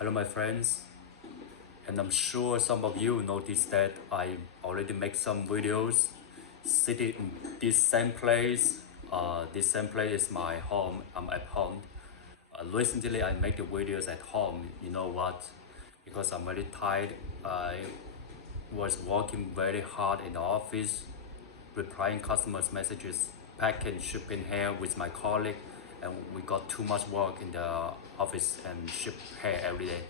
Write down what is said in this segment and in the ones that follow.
Hello my friends, and I'm sure some of you noticed that I already make some videos sitting in this same place. This same place is my home. I'm at home. Recently I make the videos at home. You know what? Because I'm very tired. I was working very hard in the office, replying customers' messages, packing, shipping hair with my colleague, and we got too much work in the office and ship hair every day.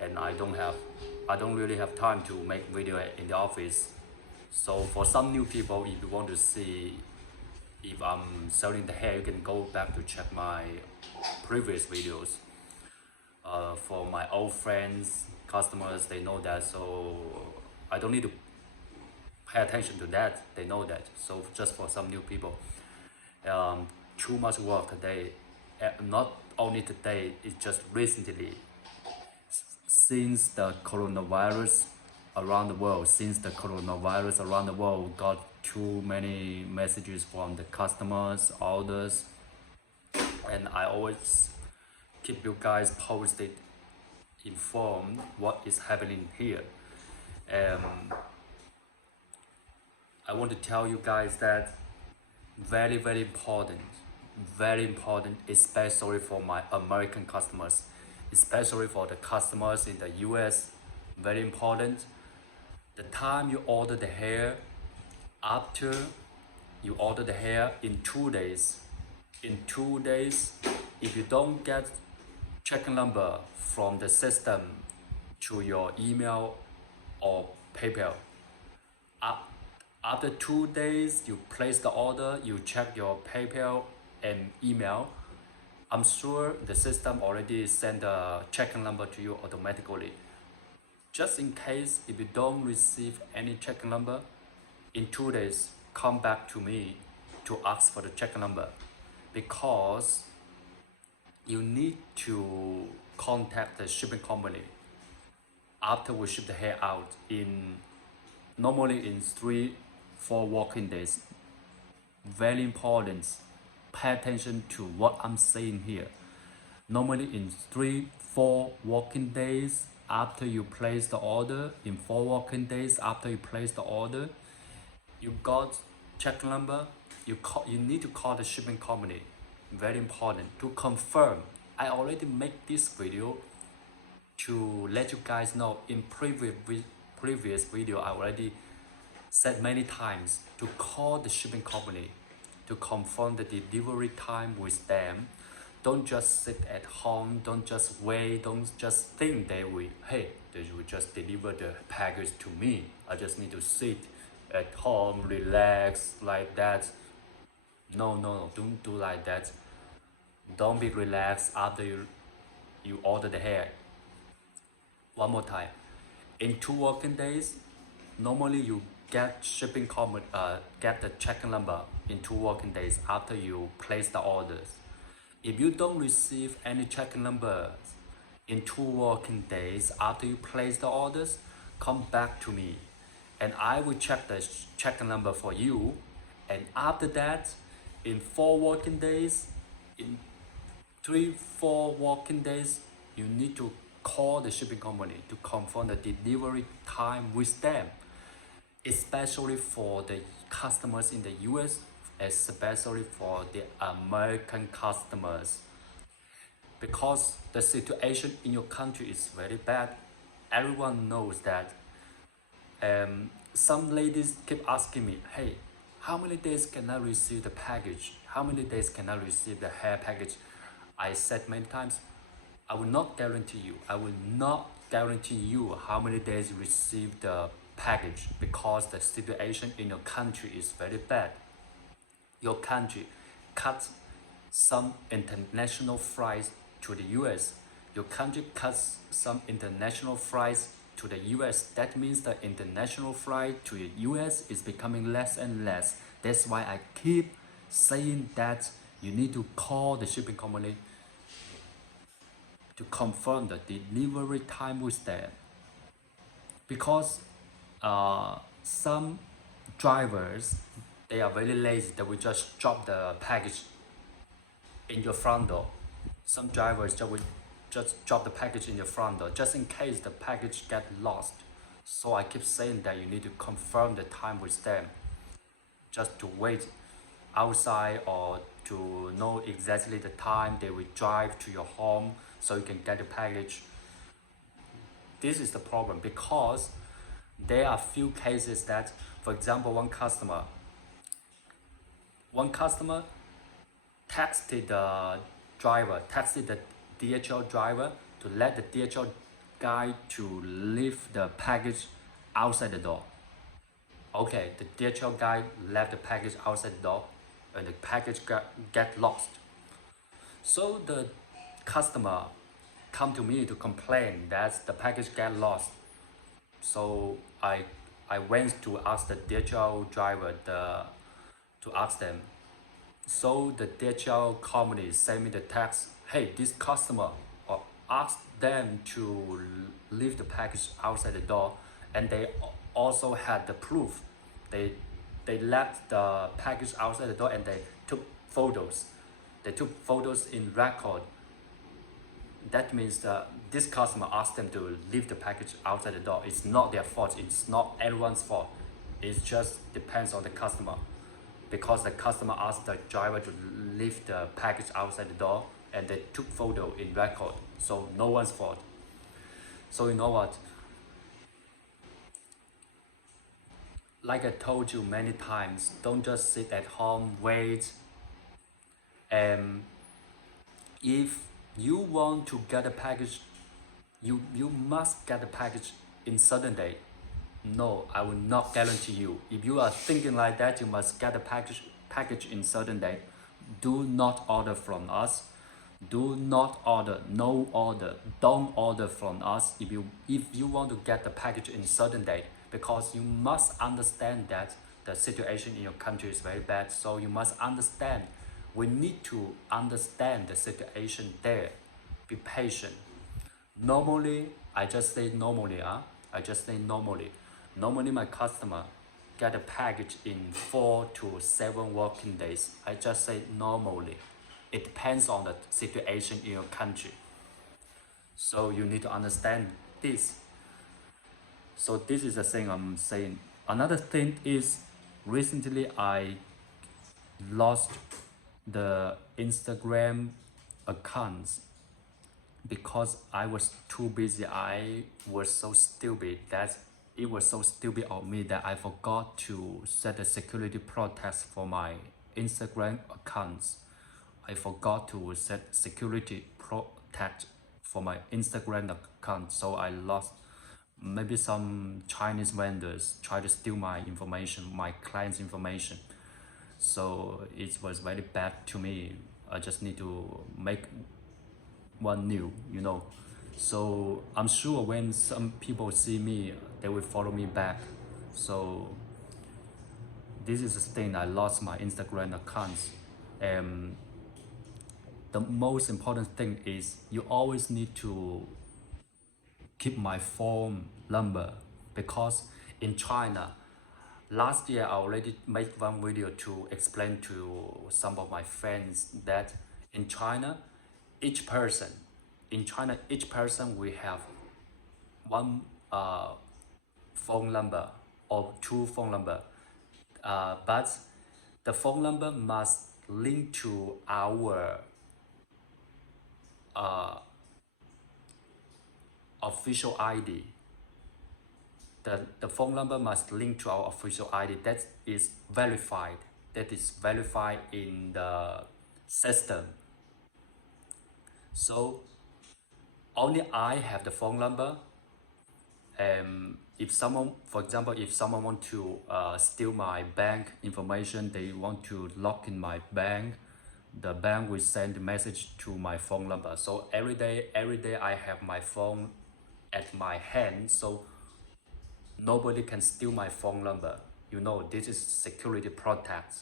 And I don't really have time to make video in the office. So for some new people, if you want to see if I'm selling the hair, you can go back to check my previous videos. For my old friends, customers, they know that, so I don't need to pay attention to that. They know that. So just for some new people, too much work today. Not only today, it's just recently. Since the coronavirus around the world, we got too many messages from the customers, orders, and I always keep you guys posted, informed what is happening here. I want to tell you guys that very very important, especially for my American customers, especially for the customers in the US. Very important. The time you order the hair, after you order the hair, in 2 days, if you don't get tracking number from the system to your email or PayPal, after 2 days you place the order, you check your PayPal and email, I'm sure the system already sent a tracking number to you automatically. Just in case if you don't receive any tracking number, in 2 days come back to me to ask for the tracking number, because you need to contact the shipping company after we ship the hair out normally in 3-4 working days. Very important. Pay attention to what I'm saying here. Normally in 3-4 working days after you place the order, in 4 working days after you place the order, you got check number, you need to call the shipping company. Very important to confirm. I already make this video to let you guys know. In previous video I already said many times to call the shipping company to confirm the delivery time with them. Don't just sit at home, don't just wait, don't just think they will just deliver the package to me. I just need to sit at home, relax like that. No, don't do like that. Don't be relaxed after you order the hair. One more time. In 2 working days, normally you get get the tracking number in 2 working days after you place the orders. If you don't receive any tracking numbers in 2 working days after you place the orders, come back to me and I will check the tracking number for you. And after that, in 4 working days, in 3-4 working days, you need to call the shipping company to confirm the delivery time with them, especially for the customers in the US, especially for the American customers, because the situation in your country is very bad. Everyone knows that. Some ladies keep asking me, hey, how many days can I receive the package? How many days can I receive the hair package? I said many times, I will not guarantee you. I will not guarantee you how many days you receive the package, because the situation in your country is very bad. Your country cuts some international flights to the US. Your country cuts some international flights to the US. That means the international flight to the US is becoming less and less. That's why I keep saying that you need to call the shipping company to confirm the delivery time with them, because some drivers, they are very lazy. They will just drop the package in your front door. Some drivers just drop the package in your front door, just in case the package get lost. So I keep saying that you need to confirm the time with them, just to wait outside or to know exactly the time they will drive to your home so you can get the package. This is the problem, because there are few cases that, for example, one customer texted the texted the DHL driver to let the DHL guy to leave the package outside the door. Okay, the DHL guy left the package outside the door and the package get lost. So the customer come to me to complain that the package get lost. So I went to ask the DHL driver to ask them. So the DHL company sent me the text, hey, this customer, or asked them to leave the package outside the door, and they also had the proof. They left the package outside the door and they took photos. They took photos in record. That means that this customer asked them to leave the package outside the door. It's not their fault. It's not everyone's fault. It just depends on the customer, because the customer asked the driver to leave the package outside the door and they took photo in record. So no one's fault. So you know what? Like I told you many times, don't just sit at home, wait. And if you want to get a package, you must get a package in certain day. No, I will not guarantee you. If you are thinking like that, you must get a package in certain day. Do not order from us. Do not order. No order. Don't order from us if you want to get the package in certain day, because you must understand that the situation in your country is very bad. So you must understand. We need to understand the situation there. Be patient. Normally, I just say normally, I just say normally. Normally, my customer get a package in 4 to 7 working days. I just say normally. It depends on the situation in your country. So you need to understand this. So this is the thing I'm saying. Another thing is, recently I lost the Instagram accounts because I was too busy. I was so stupid that it was so stupid of me that I forgot to set a security protect for my Instagram accounts. I forgot to set security protect for my Instagram account, so I lost. Maybe some Chinese vendors try to steal my information, my client's information. So it was very bad to me. I just need to make one new, So I'm sure when some people see me, they will follow me back. So this is the thing. I lost my Instagram accounts. And the most important thing is you always need to keep my phone number, because in China, last year I already made one video to explain to some of my friends that in China, each person will have one phone number or two phone number, but the phone number must link to our official ID. The phone number must link to our official ID. That is verified. That is verified in the system. So only I have the phone number. If someone, for example, if someone want to steal my bank information, they want to lock in my bank, the bank will send a message to my phone number. So every day I have my phone at my hand, so nobody can steal my phone number. This is security protect.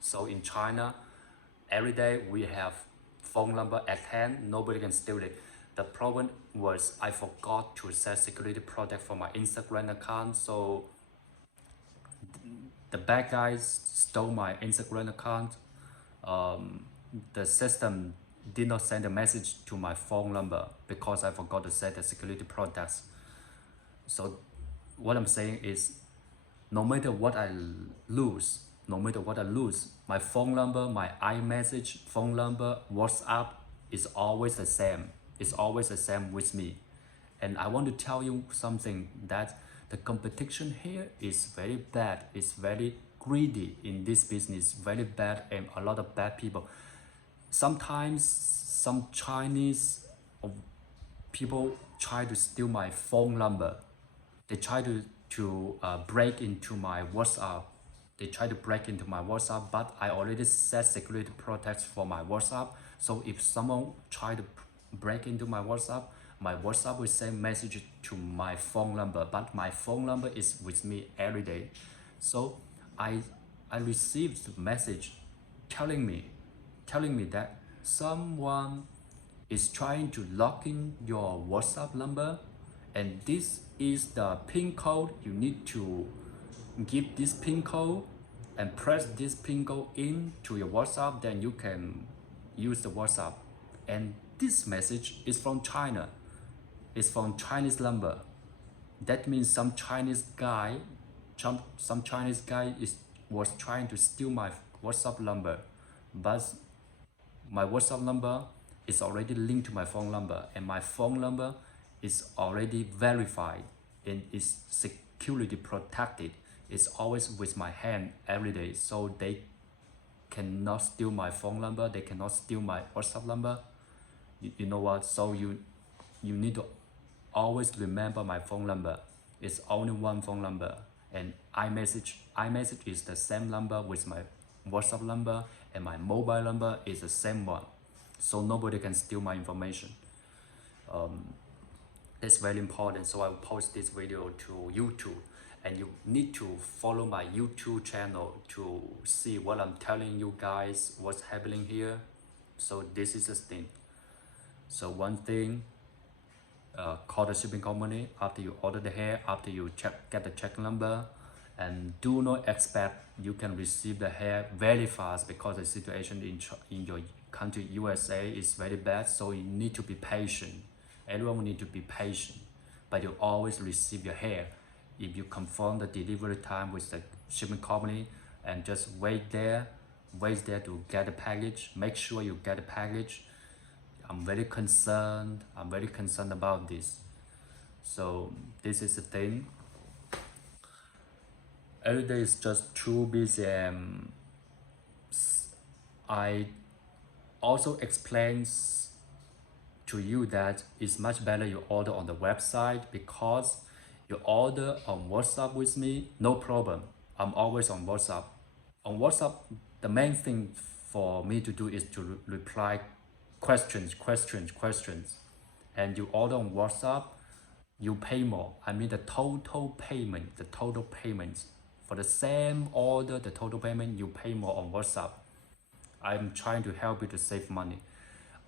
So in China, every day we have phone number at hand, nobody can steal it. The problem was I forgot to set security protect for my Instagram account, so the bad guys stole my Instagram account. The system did not send a message to my phone number because I forgot to set the security protects. So what I'm saying is, no matter what I lose, my phone number, my iMessage phone number, WhatsApp is always the same. It's always the same with me. And I want to tell you something, that the competition here is very bad. It's very greedy in this business, very bad, and a lot of bad people. Sometimes some Chinese people try to steal my phone number. They try to break into my WhatsApp. They try to break into my WhatsApp, but I already set security protects for my WhatsApp. So if someone try to break into my WhatsApp will send message to my phone number, but my phone number is with me every day. So I received a message telling me that someone is trying to log in your WhatsApp number, and this is the pin code. You need to give this pin code and press this pin code into your WhatsApp, then you can use the WhatsApp. And this message is from China. It's from Chinese number. That means some Chinese guy was trying to steal my WhatsApp number, but my WhatsApp number is already linked to my phone number, and my phone number is already verified and is security protected. It's always with my hand every day, so they cannot steal my phone number, they cannot steal my WhatsApp number. You know what? So you need to always remember my phone number. It's only one phone number, and iMessage is the same number with my WhatsApp number, and my mobile number is the same one, so nobody can steal my information. It's very important, so I will post this video to YouTube, and you need to follow my YouTube channel to see what I'm telling you guys, what's happening here. So this is the thing. So one thing, call the shipping company after you order the hair, after you get the check number, and do not expect you can receive the hair very fast, because the situation in your country, USA, is very bad. So you need to be patient. Everyone need to be patient, but you always receive your hair if you confirm the delivery time with the shipping company, and just wait there to get the package. Make sure you get the package. I'm very concerned about this. So this is the thing. Every day is just too busy, and I also explains to you that it's much better you order on the website, because you order on WhatsApp with me, no problem. I'm always on WhatsApp. On WhatsApp, the main thing for me to do is to reply questions, and you order on WhatsApp, you pay more. I mean the total payment for the same order, the total payment, you pay more on WhatsApp. I'm trying to help you to save money.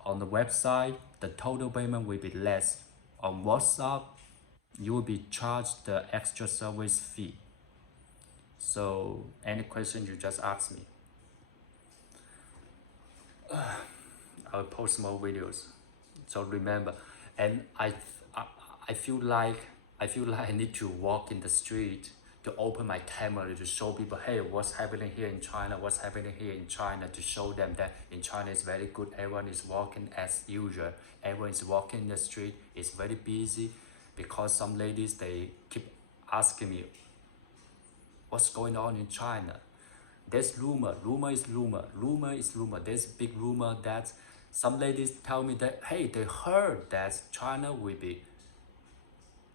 On the website, the total payment will be less. On WhatsApp, you will be charged the extra service fee. So any question, you just ask me. I'll post more videos. So remember, and I feel like I need to walk in the street to open my camera to show people, hey, what's happening here in China, to show them that in China is very good. Everyone is walking as usual. Everyone is walking in the street. It's very busy, because some ladies, they keep asking me, what's going on in China? There's rumor is rumor. There's big rumor that some ladies tell me that, hey, they heard that China will be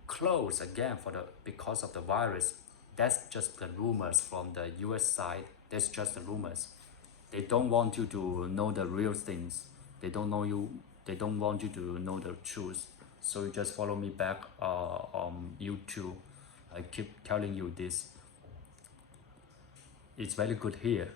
closed again because of the virus. That's just the rumors from the US side. That's just the rumors. They don't want you to know the real things. They don't want you to know the truth. So you just follow me back on YouTube. I keep telling you this. It's very good here.